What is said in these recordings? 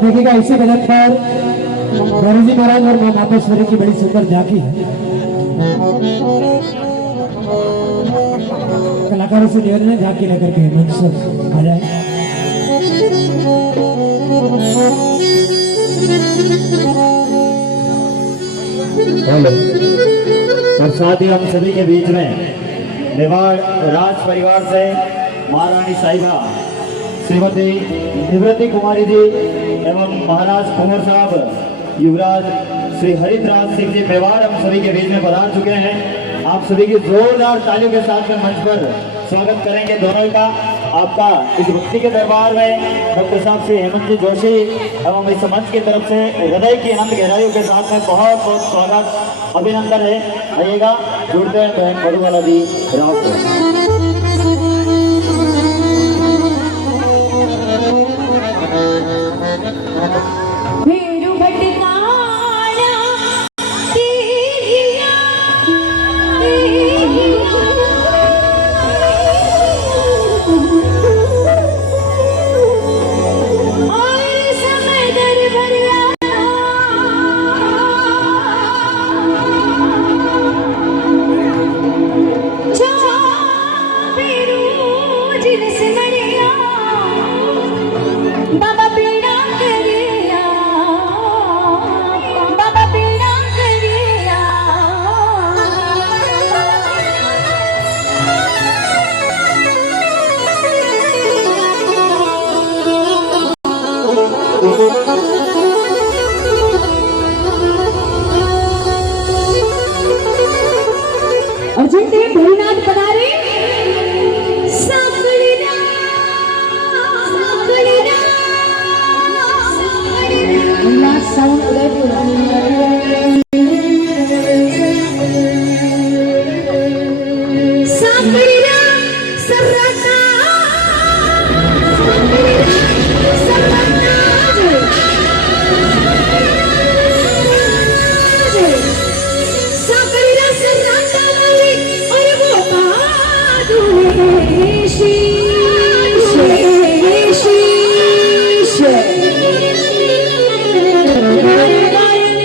देखिएगा इसी बजट पर गौरी जी महाराज और मां मातेश्वरी की बड़ी सुंदर झांकी है। कलाकारों से निवेदन है झांकी लेकर के मंच पर आ जाए। और साथ ही हम सभी के बीच में मेवाड़ राज परिवार से महारानी साहिबा श्रीमती निवृत्ति कुमारी जी एवं महाराज कुंवर साहब युवराज श्री हरिद्राज सिंह जी मेवाड़ हम सभी के बीच में पधार चुके हैं। आप सभी की जोरदार तालियों के साथ में मंच पर स्वागत करेंगे दोनों का आपका इस भक्ति के दरबार में। डॉक्टर साहब श्री हेमंत जी जोशी एवं इस मंच की तरफ से हृदय की अनंत गहराइयों के साथ में बहुत बहुत स्वागत अभिनंदन है। आइएगा जुड़ते हैं बहन मधुबाला जी राव को। अर्जुन देव भोलेनाथ पधारे। साउंड गायन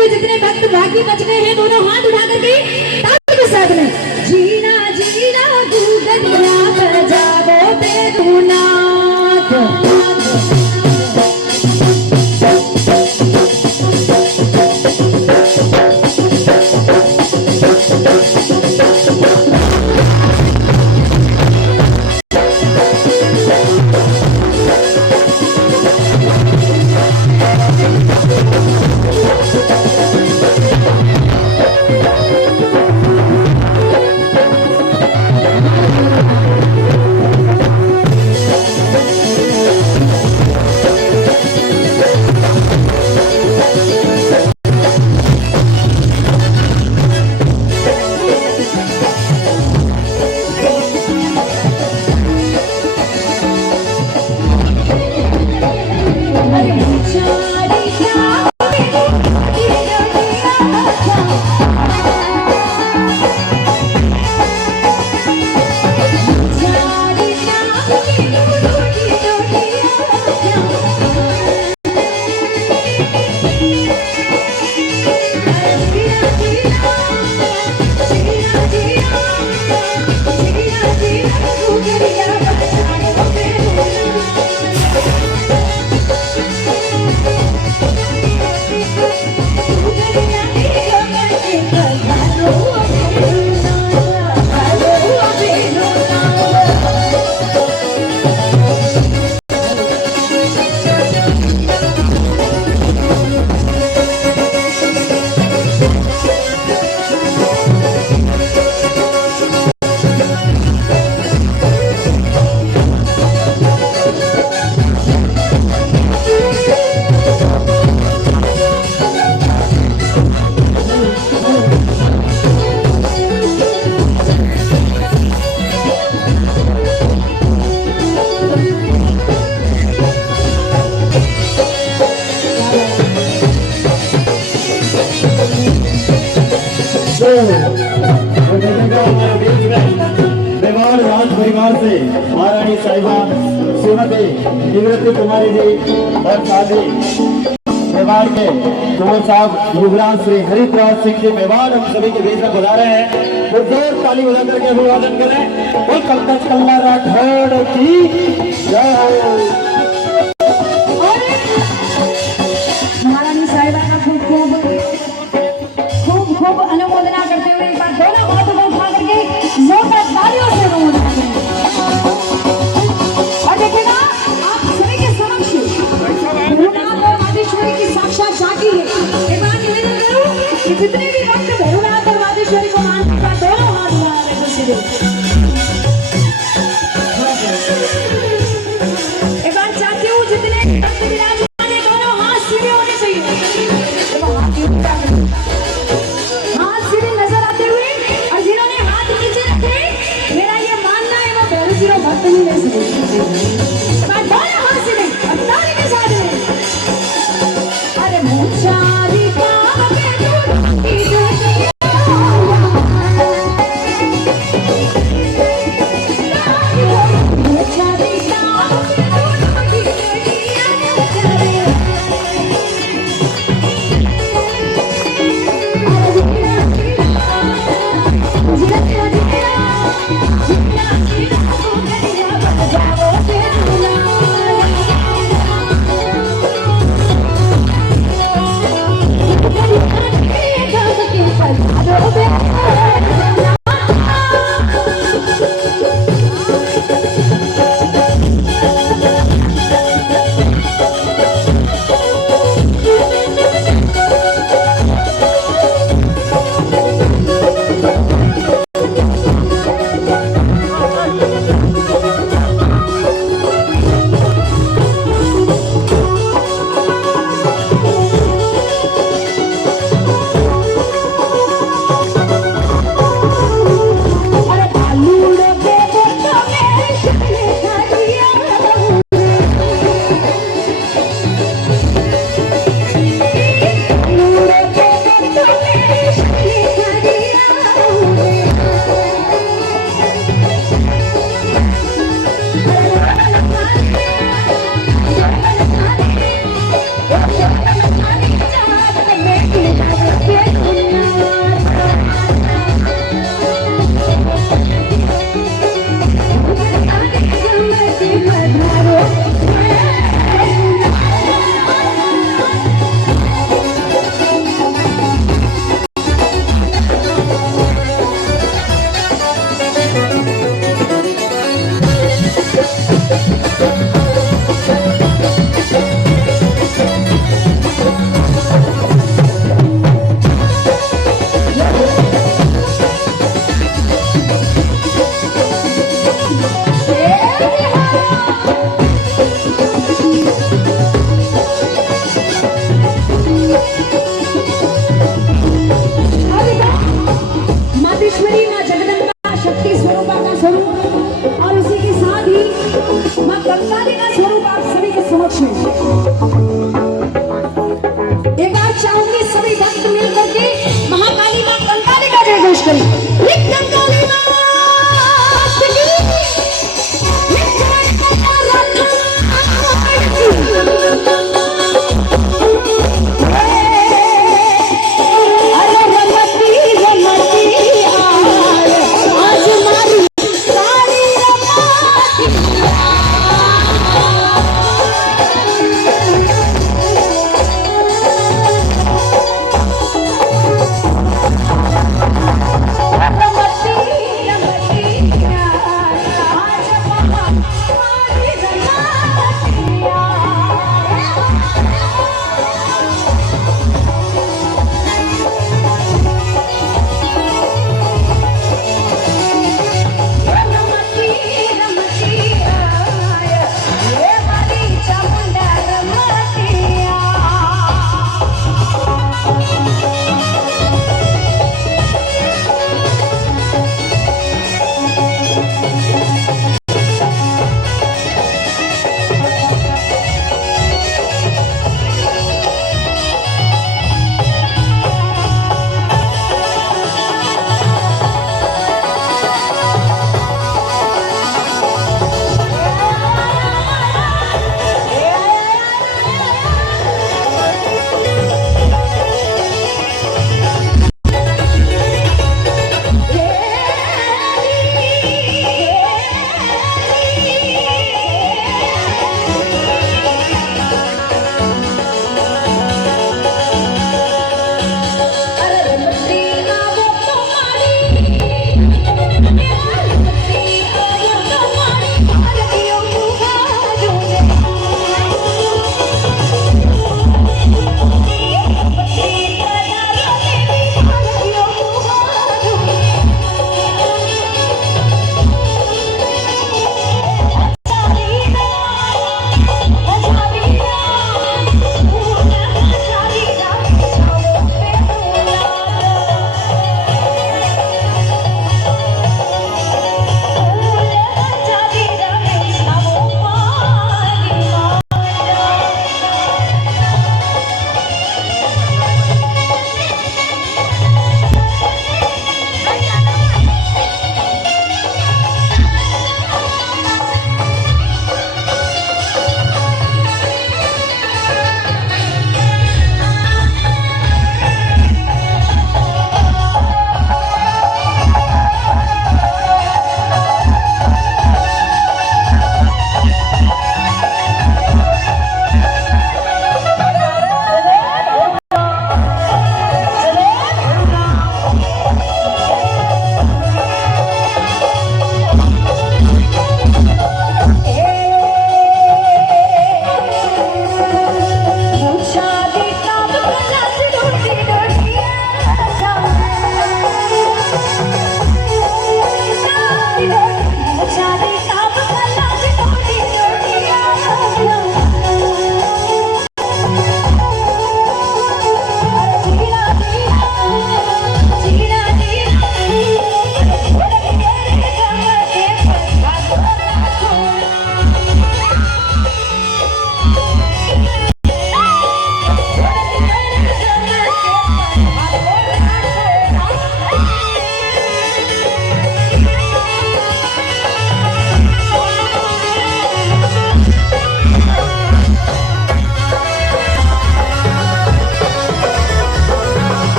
परंतु जितने भक्त बाकी बच गए हैं दोनों हाथ उठा करके ताली के साथ में जीना जीना गूगलिया बजावो बेदुनाथ। मेवाड़ राज परिवार से महारानी साहिबा श्रीमती निवृत्ति कुमारी जी और साथ ही मेवाड़ के कुंवर साहब युवराज श्री हरिप्रसाद सिंह जी मेवाड़ हम सभी के बीच में बुला रहे हैं। तो जोर ताली बजा करके अभिवादन करें। और पंकज कल्ला राठौड़ की जय हो। महारानी साहिबा का खूब अनुमोदना करते हुए एक बार दोनों हाथों को उठा करके जोरदार तालियों से अनुमोदना करें। और देखिएगा आप सभी के समक्ष भैरवनाथ और मादेश्वरी की साक्षात झांकी है। एक बार निवेदन करूं कि जितने भी भक्त भैरवनाथ और मादेश्वरी को मानते हैं दोनों हाथ उठा रहे हैं। एक बार चाहती हूँ जितने भक्त विराजमान हैं दोनों हाथ सीधे होने चाहिए। देखो हाथ यूं उठा करके हाथ सीधे नजर आते हुए और जिन्होंने हाथ नीचे रखे मेरा ये मानना है वो भैरव जी भक्त नहीं ले सकते। दोनों हाथ सीधे और ताली के साथ में अरे मुझारी का फरमाइश करी लिखन काली नाथ की अरे रमती रमती हार आज मारी सारी रमाती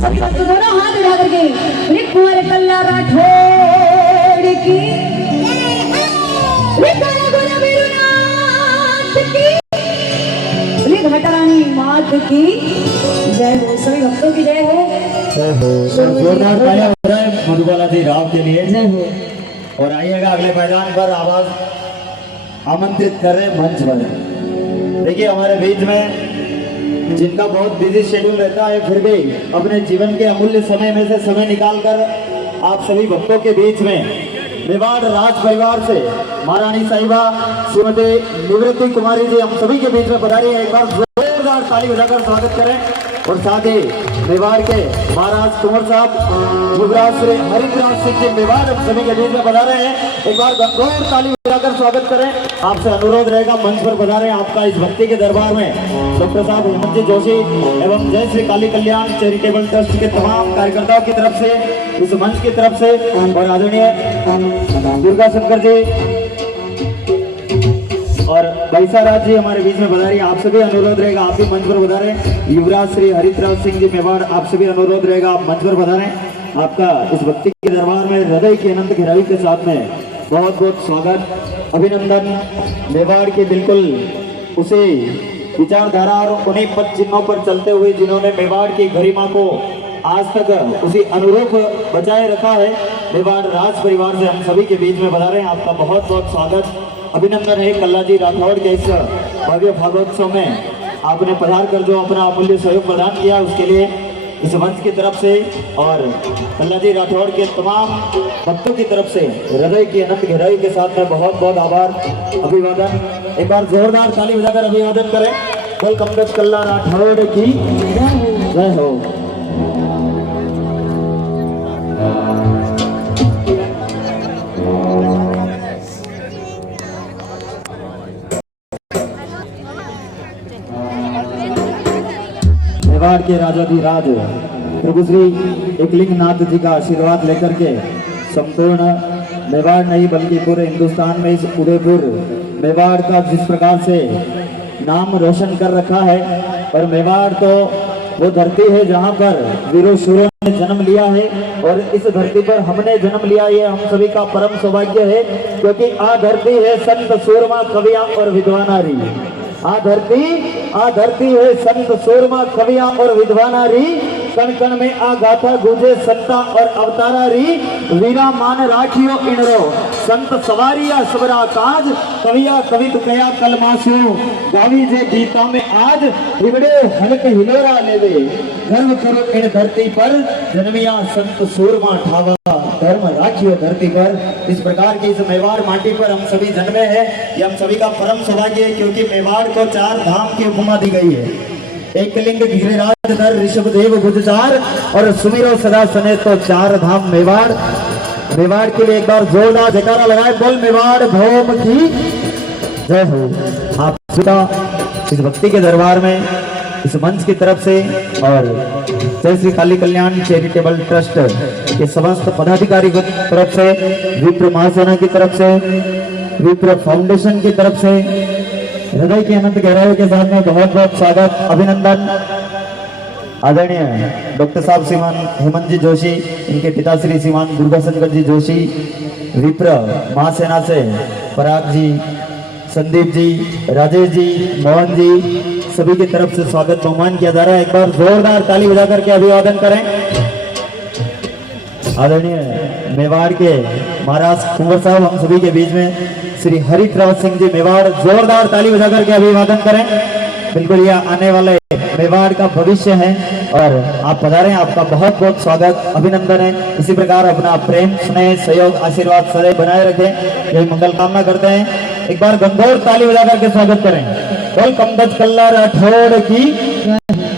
सभी भक्त दोनों हाथ उठा करके रे कुंवर कल्ला राठौड़ की रे काला गोरा वीरनाथ की रे घटारानी मात की जय हो। सभी भक्तों की जय हो। जोरदार तालियां हो रहा है मधुबाला जी राव के लिए। जय हो। और आइएगा अगले मैदान पर आवाज आमंत्रित कर रहे हैं मंच पर। देखिए हमारे बीच में जिनका बहुत बिजी शेड्यूल रहता है फिर भी अपने जीवन के अमूल्य समय में से समय निकालकर आप सभी भक्तों के बीच में मेवाड़ राज परिवार से महारानी साहिबा श्रीमती निवृत्ति कुमारी जी हम सभी के बीच में पधारी है। एक बार जोरदार ताली बजाकर स्वागत करें। और साथ ही मेवाड़ के महाराज कुंवर साहब युवराज श्री हरिद्राज सिंह जी मेवाड़ हम सभी के बीच में बता रहे हैं। एक बार गंभीर ताली बजाकर स्वागत करें। आपसे अनुरोध रहेगा मंच पर बता रहे हैं आपका इस भक्ति के दरबार में डॉक्टर साहब हेमंत जी जोशी एवं जय श्री काली कल्याण चैरिटेबल ट्रस्ट के तमाम कार्यकर्ताओं की तरफ से इस मंच की तरफ से और आदरणीय दुर्गा शंकर जी और बैसाराज जी हमारे बीच में बता रही है। आप सभी अनुरोध रहेगा आप भी मंच पर बता रहे हैं। युवराज श्री हरिद्राज सिंह जी मेवाड़ आप सभी अनुरोध रहेगा आप मंच पर बता रहे हैं। आपका इस भक्ति के दरबार में हृदय की अनंत गहराई के साथ में बहुत बहुत स्वागत अभिनंदन। मेवाड़ के बिल्कुल उसी विचारधारा और उन्हीं पद चिन्हों पर चलते हुए जिन्होंने मेवाड़ की गरिमा को आज तक उसी अनुरूप बचाए रखा है। मेवाड़ राज परिवार से हम सभी के बीच में बता रहे हैं आपका बहुत बहुत स्वागत अभिनंदन है। कल्ला जी राठौड़ के इस भव्य भागवतोत्सव में आपने पधार कर जो अपना अमूल्य सहयोग प्रदान किया उसके लिए इस मंच की तरफ से और कल्ला जी राठौड़ के तमाम भक्तों की तरफ से हृदय की अनंत गहराई के साथ में बहुत बहुत आभार अभिवादन। एक बार जोरदार ताली बजाकर अभिवादन करें। वेलकम कल्ला राठौड़ की जय हो। मेवाड़ के राजाधिराज प्रभु श्री एकलिंग नाथ जी का आशीर्वाद लेकर के संपूर्ण मेवाड़ नहीं बल्कि पूरे हिंदुस्तान में इस उदयपुर मेवाड़ का जिस प्रकार से नाम रोशन कर रखा है। और मेवाड़ तो वो धरती है जहाँ पर वीरों शूरों ने जन्म लिया है और इस धरती पर हमने जन्म लिया ये हम सभी का परम सौभाग्य है क्योंकि आ धरती है संत सूरमा कवियां और विद्वानारी। आ धरती है संत सूरमा कवियां और विद्वानारी। कण कण में आ गाथा गुजे संता और अवतारारी। वीरा मान राखियो इनरो संत सवारिया सबरा काज। कविया कवित कया कलमासु गावी जे गीता में आज। हिबड़े हलक हिलोरा लेवे गर्व करो इन धरती पर। जन्मिया संत सूरमा ठावा धर्म राखियो धरती पर। इस प्रकार की इस मेवाड़ माटी पर हम सभी जन्मे हैं ये हम सभी का परम सौभाग्य है क्योंकि मेवाड़ को 4 धाम की उपमा दी गई है। एक लिंग गिरिराज धर ऋषभ देव गुजचार और सुमिरो सदा सने तो 4 धाम मेवाड़। मेवाड़ के लिए एक बार जोरदार जयकारा लगाए। बोल मेवाड़ भौम की जय हो। आप सदा इस भक्ति के दरबार में इस मंच की तरफ से और जय श्री काली कल्याण चैरिटेबल ट्रस्ट के समस्त पदाधिकारी की तरफ से विप्र महासेना की तरफ से विप्र फाउंडेशन की तरफ से हृदय की अनंत गहराई के साथ में बहुत बहुत स्वागत अभिनंदन। आदरणीय डॉक्टर साहब श्रीमान हेमंत जी जोशी इनके पिता श्री श्रीमान दुर्गा शंकर जी जोशी विप्र महासेना से पराग जी संदीप जी राजेश जी मोहन जी सभी की तरफ से स्वागत बहुमान किया जा रहा है। एक बार जोरदार ताली बजा करके अभिवादन करें। आदरणीय मेवाड़ के महाराज कुंवर साहब हम सभी के बीच में श्री हरिद्राज सिंह जी मेवाड़ जोरदार ताली बजा करके अभिवादन करें। बिल्कुल यह आने वाले मेवाड़ का भविष्य है और आप पधारें आपका बहुत बहुत स्वागत अभिनंदन है। इसी प्रकार अपना प्रेम स्नेह सहयोग आशीर्वाद सदैव बनाए रखें यही मंगल कामना करते हैं। एक बार गंभीर ताली बजा करके स्वागत करें। वेलकम कल्ला राठौड़ की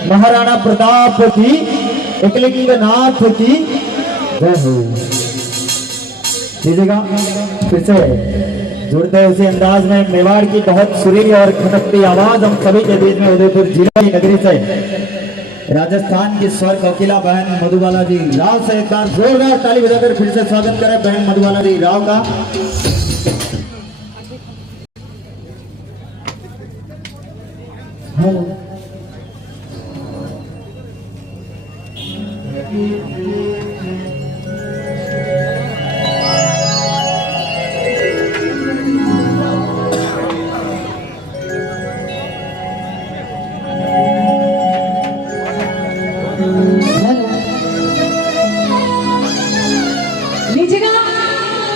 महाराणा प्रताप की एकलिंग नाथ की जय हो। दीजिएगा फिर से जुड़ते उसी अंदाज में मेवाड़ की बहुत सुरीली और खनकती आवाज हम सभी के बीच में उदयपुर जिला की नगरी से राजस्थान की स्वर कोकिला बहन मधुबाला जी राव से एक बार जोरदार ताली बजाकर फिर से स्वागत करें बहन मधुबाला जी राव का। लीजिएगा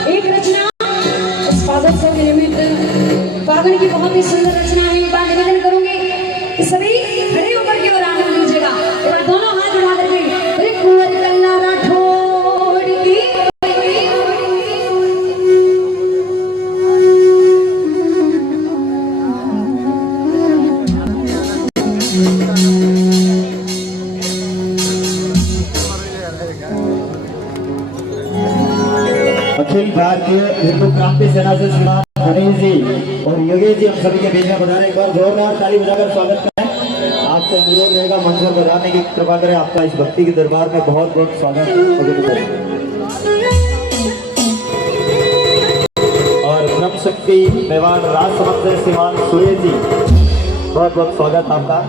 एक रचना इस पागोत्सव के निमित्त फागुन की बहुत ही सुंदर रचना है। एक बार निवेदन करूंगी कि सभी खड़े होकर के और आनंद लीजिएगा। एक बार दोनों हाथ उठा करके अरे कुंवर कल्ला राठौड़ की अखिल भारतीय हिंदू क्रांति सेना से श्रीमान गणेश जी और योगेश जी हम सभी के बीच में पधारे। एक बार जोरदार ताली बजाकर स्वागत करें। आपसे अनुरोध रहेगा मंच पर बजाने की कृपा करें। आपका इस भक्ति के दरबार में बहुत बहुत स्वागत है। और ब्रह्म शक्ति मेवाड़ राजसमंद से श्रीमान सुरेश जी बहुत बहुत स्वागत आपका।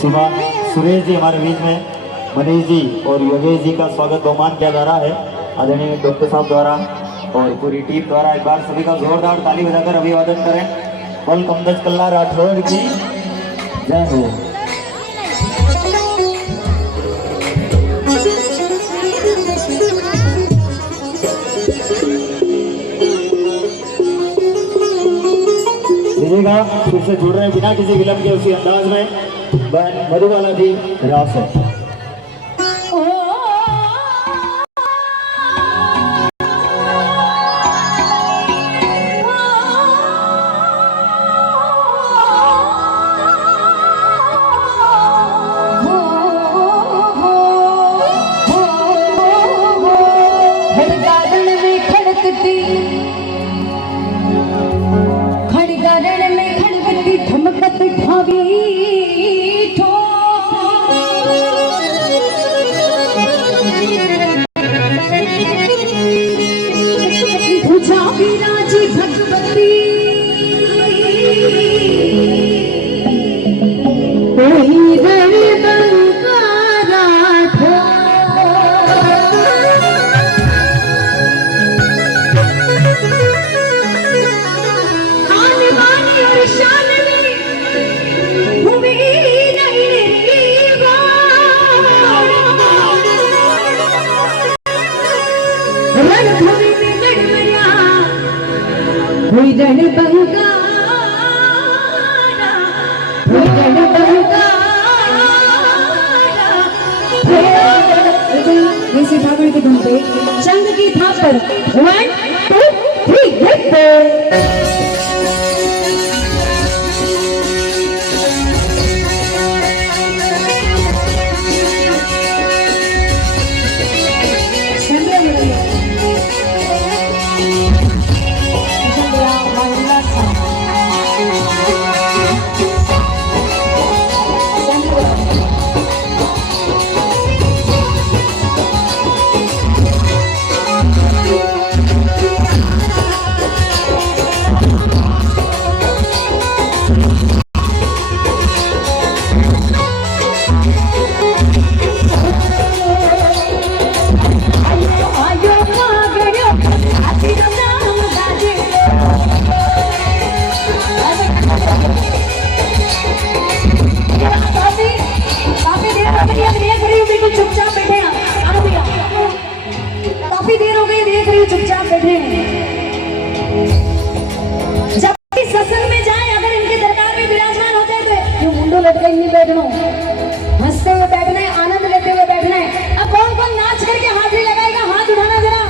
सुबह सुरेश जी हमारे बीच में, मनीष जी और योगेश जी का स्वागत बहुमान किया जा रहा है आदरणीय डॉक्टर साहब द्वारा और पूरी टीम द्वारा। एक बार सभी का जोरदार ताली बजाकर अभिवादन करें। बल कमदज कल्ला राठौड़ की जय हो। लीजिएगा फिर से जुड़ रहे हैं बिना किसी विलंब के उसी अंदाज में बहन मधुबाला जी रास है। फागुन की धुन पे चंग की थाप पर 1 2 3 हिट पे चुपचाप बैठे जब भी सत्संग में जाए अगर इनके दरबार में विराजमान होते हैं तो मुंडो लटके नहीं बैठना, हंसते हुए बैठना है, आनंद लेते हुए बैठना है। अब कौन कौन नाच करके हाजिरी लगाएगा? हाथ उठाना जरा।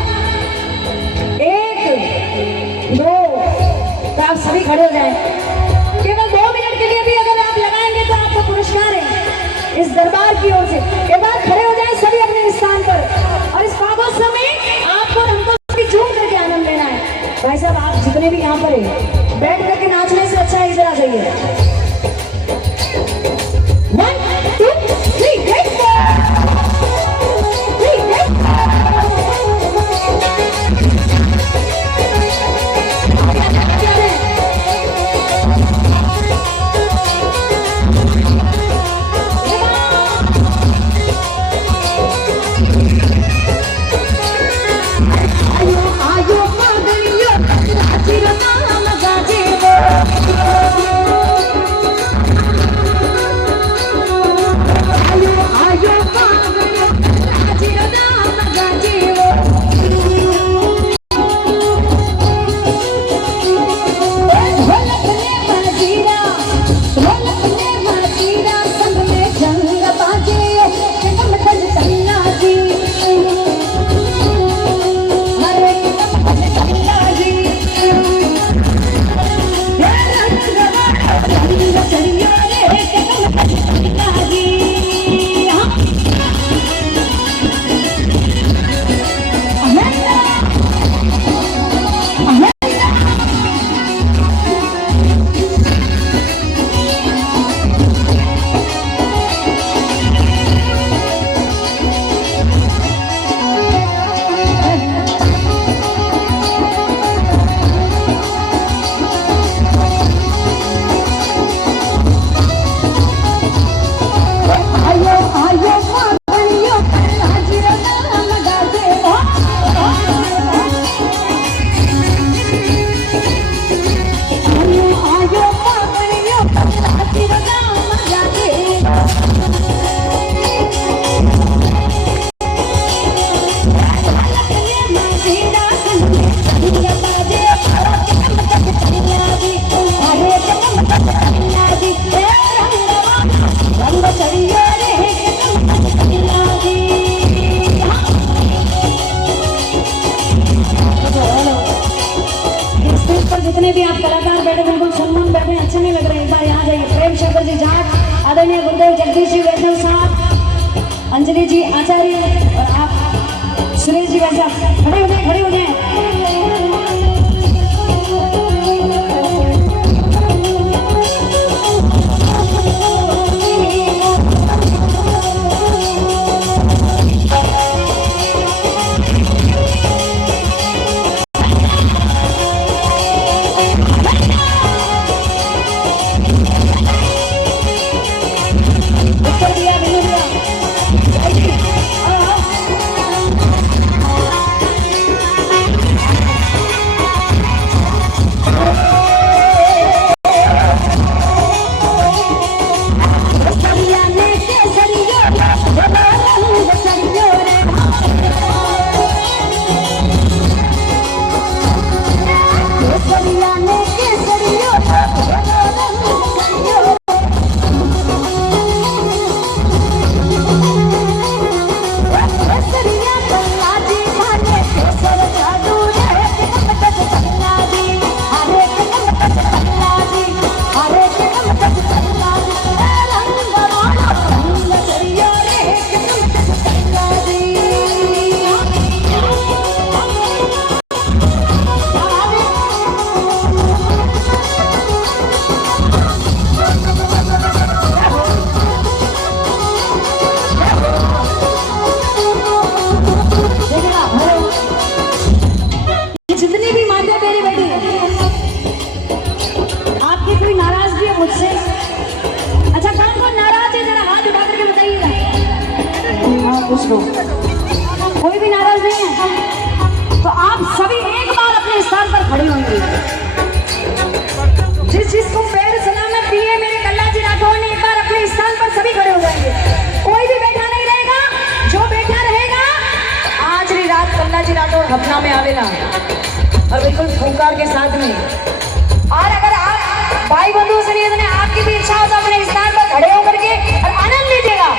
1 2 तो आप सभी खड़े हो जाए। केवल 2 मिनट के लिए भी अगर आप लगाएंगे तो आपका पुरस्कार है इस दरबार की ओर से। एक बार खड़े हो जाए सभी अपने स्थान पर और इस फागोत्सव में आपको हमको झूम करके आनंद लेना है। भाई साहब आप जितने भी यहाँ पर है बैठ करके नाचने से अच्छा है अपने अच्छे नहीं लग रहे, एक बार यहाँ जाइए। प्रेम शंकर जी जाट, आदरणीय गुरुदेव जगदीश जी वैष्णव साहब, अंजलि जी आचार्य और आप सुरेश जी वैष्णव खड़े हो जाए, खड़े हो जाए। ऊपर दिया बिल्लू दिया। जितनी भी माता मेरी बेटी, आपकी कोई नाराजगी है मुझसे? अच्छा, कौन कौन नाराज है जरा हाथ उठा करके बताइएगा। हाँ, कुछ लोग, कोई भी नाराज नहीं है तो आप सभी एक बार अपने स्थान पर खड़ी होंगी। जिसको पैर सलामत दिए मेरे कल्ला जी राठौर ने, एक बार अपने स्थान पर सभी खड़े हो जाएंगे। कोई भी बैठा नहीं रहेगा, जो बैठा रहेगा आज भी रात कल्ला जी राठौर अपना में आवेला और बिल्कुल फूंकार के साथ में। और अगर आप भाई बंधु सुनिए तो आपकी भी इच्छा हो तो अपने स्थान पर खड़े होकर के और आनंद लीजिएगा।